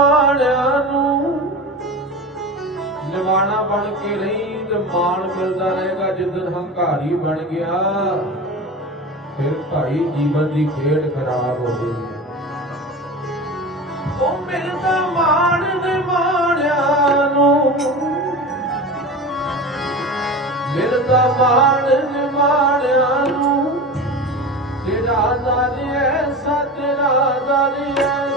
ਨਿਮਾਣਿਆਂ ਨੂੰ ਨਿਮਾਣਾ ਬਣ ਕੇ ਰਹੀ ਤੇ ਮਾਣ ਮਿਲਦਾ ਰਹੇਗਾ। ਜਿੱਦਣ ਹੰਕਾਰੀ ਬਣ ਗਿਆ ਫਿਰ ਭਾਈ ਜੀਵਨ ਦੀ ਖੇਡ ਖਰਾਬ ਹੋ ਗਈ। ਉਹ ਮਿਲਦਾ ਮਾਣ ਨਿਮਾਣਿਆਂ ਨੂੰ, ਮਿਲਦਾ ਮਾਣ ਨਿਮਾਣਿਆਂ ਨੂੰ। ਤੇਰਾ ਦਰ ਐਸਾ, ਤੇਰਾ ਦਰ ਐਸਾ